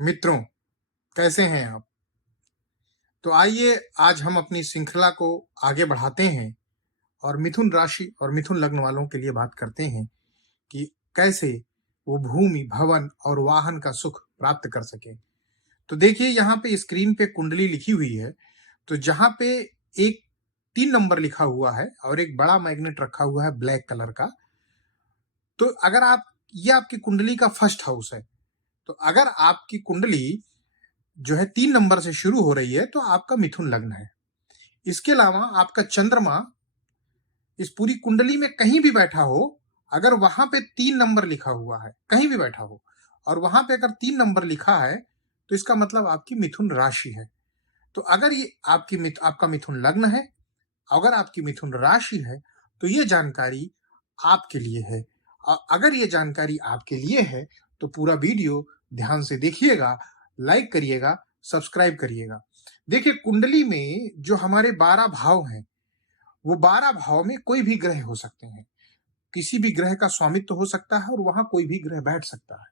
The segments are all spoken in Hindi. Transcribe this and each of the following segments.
मित्रों, कैसे हैं आप? तो आइए आज हम अपनी श्रृंखला को आगे बढ़ाते हैं और मिथुन राशि और मिथुन लग्न वालों के लिए बात करते हैं कि कैसे वो भूमि, भवन और वाहन का सुख प्राप्त कर सकें। तो देखिए यहाँ पे स्क्रीन पे कुंडली लिखी हुई है, तो जहाँ पे एक 3 नंबर लिखा हुआ है और एक बड़ा मैग्नेट रखा हुआ है ब्लैक कलर का। तो अगर आप ये आपकी कुंडली का फर्स्ट हाउस है, तो अगर आपकी कुंडली जो है 3 नंबर से शुरू हो रही है, तो आपका मिथुन लग्न है। इसके अलावा आपका चंद्रमा इस पूरी कुंडली में कहीं भी बैठा हो, अगर वहां पे 3 नंबर लिखा हुआ है, कहीं भी बैठा हो और वहां पे अगर 3 नंबर लिखा है, तो इसका मतलब आपकी मिथुन राशि है। तो अगर ये आपका मिथुन लग्न है, अगर आपकी मिथुन राशि है, तो ये जानकारी आपके लिए है। अगर ये जानकारी आपके लिए है, तो पूरा वीडियो ध्यान से देखिएगा, लाइक करिएगा, सब्सक्राइब करिएगा। देखिए कुंडली में जो हमारे 12 भाव हैं, वो 12 भाव में कोई भी ग्रह हो सकते हैं। किसी भी ग्रह का स्वामित्व हो सकता है और वहां कोई भी ग्रह बैठ सकता है।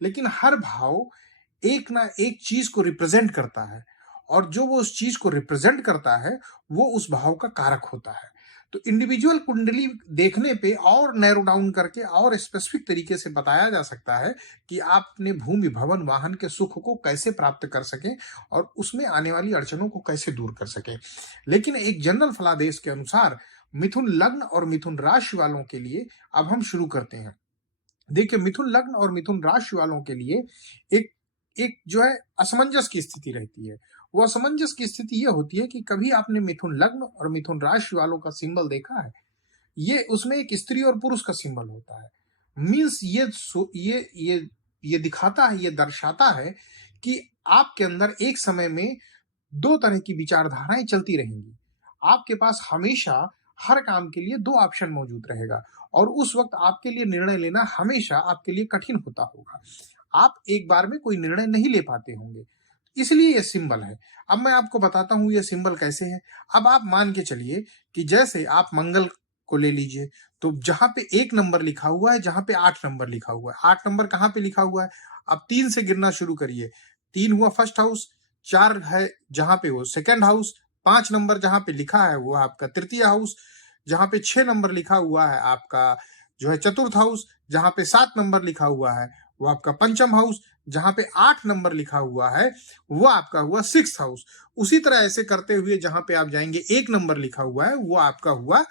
लेकिन हर भाव एक ना एक चीज को रिप्रेजेंट करता है और जो वो उस चीज को रिप्रेजेंट करता है वो उस भाव का कारक होता है। तो इंडिविजुअल कुंडली देखने पे और नैरो डाउन करके और स्पेसिफिक तरीके से बताया जा सकता है कि आप अपने भूमि, भवन, वाहन के सुख को कैसे प्राप्त कर सकें और उसमें आने वाली अड़चनों को कैसे दूर कर सकें। लेकिन एक जनरल फलादेश के अनुसार मिथुन लग्न और मिथुन राशि वालों के लिए अब हम शुरू करते हैं। देखिए मिथुन लग्न और मिथुन राशि वालों के लिए एक एक जो है असमंजस की स्थिति रहती है। वो असमंजस की स्थिति ये होती है कि कभी आपने मिथुन लग्न और मिथुन राशि वालों का सिंबल देखा है, ये उसमें एक स्त्री और पुरुष का सिंबल होता है। मीन्स ये दिखाता है, ये दर्शाता है कि आपके अंदर एक समय में दो तरह की विचारधाराएं चलती रहेंगी। आपके पास हमेशा हर काम के लिए दो ऑप्शन मौजूद रहेगा और उस वक्त आपके लिए निर्णय लेना हमेशा आपके लिए कठिन होता होगा। आप एक बार में कोई निर्णय नहीं ले पाते होंगे, इसलिए ये सिंबल है। अब मैं आपको बताता हूं ये सिंबल कैसे है। अब आप मान के चलिए कि जैसे आप मंगल को ले लीजिए, तो जहां पे 1 नंबर लिखा हुआ है, जहां पे 8 नंबर लिखा हुआ है, 8 नंबर कहां पे लिखा हुआ है? अब 3 से गिनना शुरू करिए। 3 हुआ फर्स्ट हाउस, 4 है जहां पे वो सेकंड हाउस, 5 नंबर जहां पे लिखा है वो आपका तृतीय हाउस, जहां पे 6 नंबर लिखा हुआ है आपका जो है चतुर्थ हाउस, जहां पे 7 नंबर लिखा हुआ है वो आपका पंचम हाउस, जहां पे 8 नंबर लिखा हुआ है वो आपका हुआ सिक्स हाउस। उसी तरह ऐसे करते हुए जहां पे आप जाएंगे 1 नंबर लिखा हुआ है वो आपका हुआ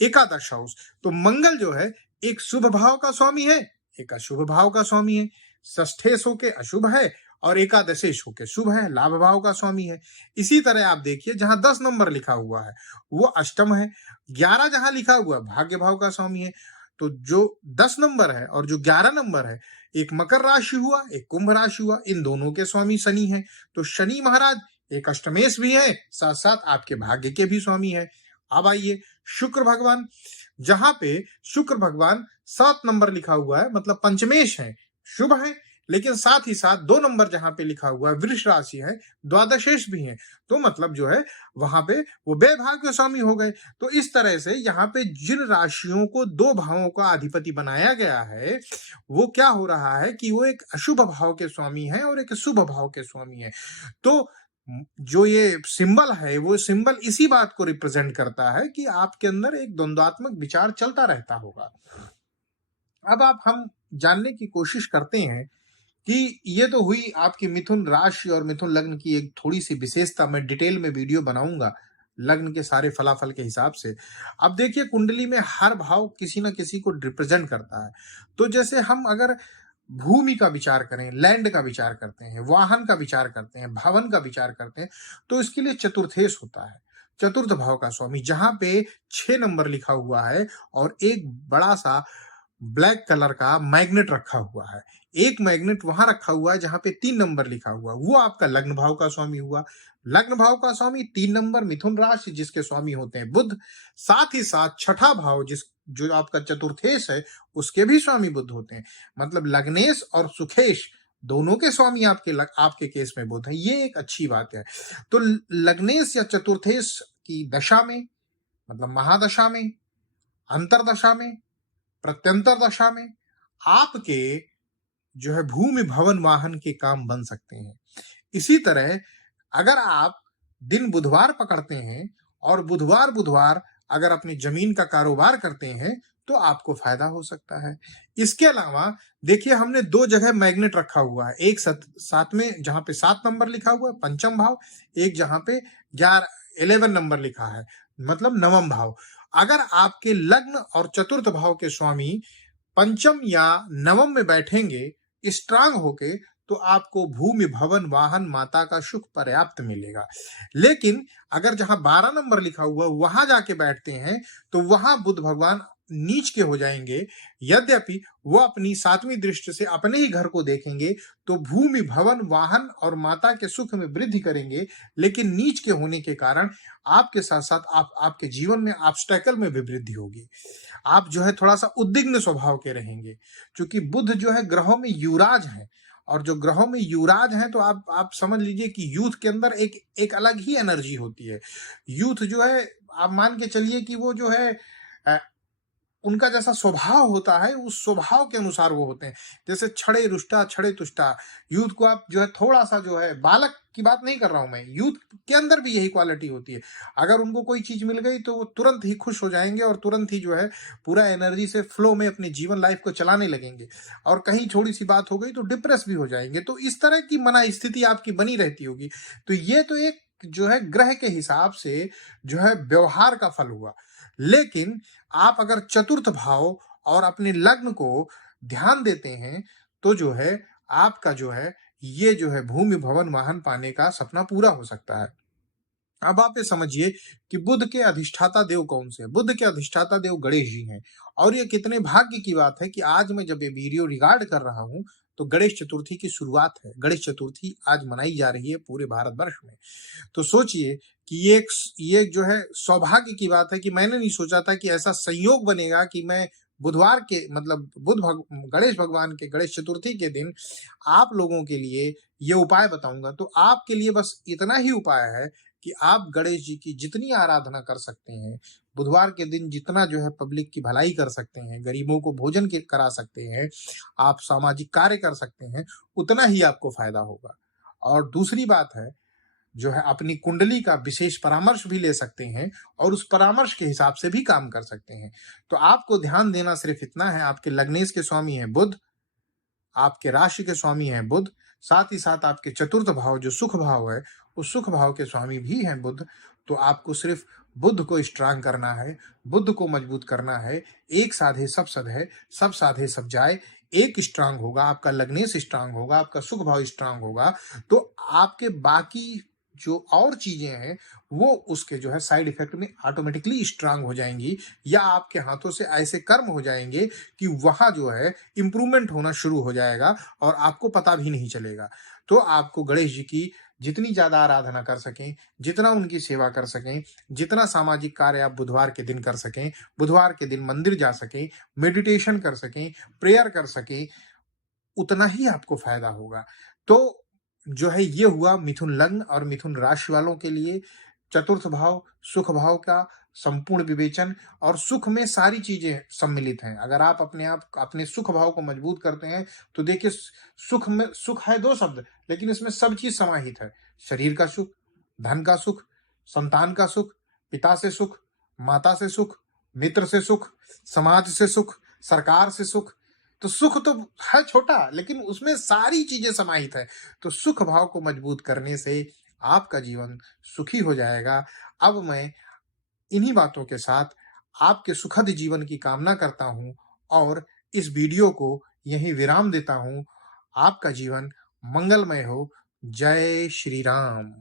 एकादश हाउस। तो मंगल जो है एक शुभ भाव का स्वामी है, एक अशुभ भाव का स्वामी है। षष्ठेश होके अशुभ है और एकादशेश होके शुभ है, लाभ भाव का स्वामी है। इसी तरह आप देखिए जहां 10 नंबर लिखा हुआ है वो अष्टम है, 11 जहां लिखा हुआ भाग्य भाव का स्वामी है। तो जो 10 नंबर है और जो 11 नंबर है, एक मकर राशि हुआ, एक कुंभ राशि हुआ, इन दोनों के स्वामी शनि है। तो शनि महाराज एक अष्टमेश भी है, साथ साथ आपके भाग्य के भी स्वामी है। अब आइए शुक्र भगवान, जहां पे शुक्र भगवान 7 नंबर लिखा हुआ है मतलब पंचमेश है, शुभ है। लेकिन साथ ही साथ 2 नंबर जहां पे लिखा हुआ है वृष राशि है, द्वादशेश भी है। तो मतलब जो है वहां पे वो बेभाग्य स्वामी हो गए। तो इस तरह से यहाँ पे जिन राशियों को दो भावों का अधिपति बनाया गया है, वो क्या हो रहा है कि वो एक अशुभ भाव के स्वामी है और एक शुभ भाव के स्वामी है। तो जो ये सिंबल है वो सिंबल इसी बात को रिप्रेजेंट करता है कि आपके अंदर एक द्वंद्वात्मक विचार चलता रहता होगा। अब आप हम जानने की कोशिश करते हैं कि ये तो हुई आपकी मिथुन राशि और मिथुन लग्न की एक थोड़ी सी विशेषता। मैं डिटेल में वीडियो बनाऊंगा लग्न के सारे फलाफल के हिसाब से। अब देखिए कुंडली में हर भाव किसी ना किसी को रिप्रेजेंट करता है। तो जैसे हम अगर भूमि का विचार करें, लैंड का विचार करते हैं, वाहन का विचार करते हैं, भवन का विचार करते हैं, तो इसके लिए चतुर्थेश होता है, चतुर्थ भाव का स्वामी, जहां पे 6 नंबर लिखा हुआ है और एक बड़ा सा ब्लैक कलर का मैग्नेट रखा हुआ है। एक मैग्नेट वहां रखा हुआ है जहां पे 3 नंबर लिखा हुआ है, वो आपका लग्न भाव का स्वामी हुआ। लग्न भाव का स्वामी 3 नंबर मिथुन राशि जिसके स्वामी होते हैं बुध, साथ ही साथ छठा भाव जो आपका चतुर्थेश है उसके भी स्वामी बुध होते हैं। मतलब लग्नेश और सुखेश दोनों के स्वामी आपके केस में बुध है। ये एक अच्छी बात है। तो लग्नेश या चतुर्थेश की दशा में, मतलब महादशा में, अंतरदशा में, प्रत्यंतर दशा में आपके जो है भूमि भवन वाहन के काम बन सकते हैं। इसी तरह अगर आप दिन बुधवार पकड़ते हैं और बुधवार-बुधवार अगर अपनी ज़मीन का कारोबार करते हैं, तो आपको फ़ायदा हो सकता है। इसके अलावा देखिए हमने 2 जगह मैग्नेट रखा हुआ है, एक 7 में जहाँ पे 7 नंबर लिखा हुआ है पंचम भाव, एक जहाँ पे 11 नंबर लिखा है, मतलब नवम भाव। अगर आपके लग्न और चतुर्थ भाव के स्वामी पंचम या नवम में बैठेंगे स्ट्रांग होके, तो आपको भूमि भवन वाहन माता का सुख पर्याप्त मिलेगा। लेकिन अगर जहां 12 नंबर लिखा हुआ वहां जाके बैठते हैं, तो वहां बुध भगवान नीच के हो जाएंगे। यद्यपि वो अपनी 7वीं दृष्टि से अपने ही घर को देखेंगे, तो भूमि भवन वाहन और माता के सुख में वृद्धि करेंगे, लेकिन नीच के होने के कारण आपके साथ साथ आपके जीवन में ऑब्स्टेकल में भी वृद्धि होगी। आप जो है थोड़ा-सा उद्विग्न स्वभाव के रहेंगे, क्योंकि बुध जो है ग्रहों में युवराज हैं, और जो ग्रहों में युवराज हैं तो आप समझ लीजिए कि यूथ के अंदर एक एक अलग ही एनर्जी होती है। यूथ जो है आप मान के चलिए कि वो जो है अ, उनका जैसा स्वभाव होता है, उस स्वभाव के अनुसार वो होते हैं। जैसे छड़े रुष्टा, छड़े तुष्टा, यूथ को आप जो है थोड़ा-सा जो है बालक की बात नहीं कर रहा हूँ मैं, यूथ के अंदर भी यही क्वालिटी होती है। अगर उनको कोई चीज़ मिल गई तो वो तुरंत ही खुश हो जाएँगे और तुरंत ही जो है पूरा एनर्जी से फ्लो में अपनी जीवन लाइफ़ को चलाने लगेंगे, और कहीं थोड़ी-सी बात हो गई तो डिप्रेस भी हो जाएँगे। तो इस तरह की मनःस्थिति आपकी बनी रहती होगी। तो ये तो एक जो है ग्रह के हिसाब से जो है व्यवहार का फल हुआ। लेकिन आप अगर चतुर्थ भाव और अपने लग्न को ध्यान देते हैं, तो जो है आपका जो है ये जो है भूमि भवन वाहन पाने का सपना पूरा हो सकता है। अब आप ये समझिए कि बुध के अधिष्ठाता देव कौन से हैं? बुध के अधिष्ठाता देव गणेश जी हैं, और ये कितने भाग्य की बात है कि आज मैं जब ये वीडियो रिकॉर्ड कर रहा हूँ, तो गणेश चतुर्थी की शुरुआत है। गणेश चतुर्थी आज मनाई जा रही है पूरे भारतवर्ष में। तो सोचिए कि ये जो है सौभाग्य की बात है कि मैंने नहीं सोचा था कि ऐसा संयोग बनेगा कि मैं बुधवार के मतलब गणेश भगवान के गणेश चतुर्थी के दिन आप लोगों के लिए ये उपाय बताऊंगा। तो आपके लिए बस इतना ही उपाय है कि आप गणेश जी की जितनी आराधना कर सकते हैं, बुधवार के दिन जितना जो है पब्लिक की भलाई कर सकते हैं, गरीबों को भोजन के करा सकते हैं, आप सामाजिक कार्य कर सकते हैं, उतना ही आपको फायदा होगा। और दूसरी बात है, जो है अपनी कुंडली का विशेष परामर्श भी ले सकते हैं और उस परामर्श के हिसाब से भी काम कर सकते हैं। तो आपको ध्यान देना सिर्फ इतना है, आपके लग्नेश के स्वामी हैं बुध, आपके राशि के स्वामी हैं बुध, साथ ही साथ आपके चतुर्थ भाव जो सुख भाव है, उस सुख भाव के स्वामी भी हैं बुध। तो आपको सिर्फ बुध को स्ट्रांग करना है, बुध को मजबूत करना है। एक साधे सब सध है, सब साधे सब जाए। एक स्ट्रांग होगा, आपका लग्नेश स्ट्रांग होगा, आपका सुख भाव स्ट्रांग होगा, तो आपके बाकी जो और चीजें हैं वो उसके जो है साइड इफेक्ट में ऑटोमेटिकली स्ट्रांग हो जाएंगी, या आपके हाथों से ऐसे कर्म हो जाएंगे कि वहां जो है इंप्रूवमेंट होना शुरू हो जाएगा और आपको पता भी नहीं चलेगा। तो आपको गणेश जी की जितनी ज्यादा आराधना कर सकें, जितना उनकी सेवा कर सकें, जितना सामाजिक कार्य आप बुधवार के दिन कर सकें, बुधवार के दिन मंदिर जा सकें, मेडिटेशन कर सकें, प्रेयर कर सकें, उतना ही आपको फायदा होगा। तो जो है ये हुआ मिथुन लग्न और मिथुन राशि वालों के लिए चतुर्थ भाव, सुख भाव का संपूर्ण विवेचन, और सुख में सारी चीजें सम्मिलित हैं। अगर आप अपने सुख भाव को मजबूत करते हैं, तो देखिए सुख में सुख है 2 शब्द, लेकिन इसमें सब चीज समाहित है। शरीर का सुख, धन का सुख, संतान का सुख, पिता से सुख, माता से सुख, मित्र से सुख, समाज से सुख, सरकार से सुख। तो सुख तो है छोटा, लेकिन उसमें सारी चीजें समाहित है। तो सुख भाव को मजबूत करने से आपका जीवन सुखी हो जाएगा। अब मैं इन्हीं बातों के साथ आपके सुखद जीवन की कामना करता हूँ और इस वीडियो को यहीं विराम देता हूँ। आपका जीवन मंगलमय हो। जय श्री राम।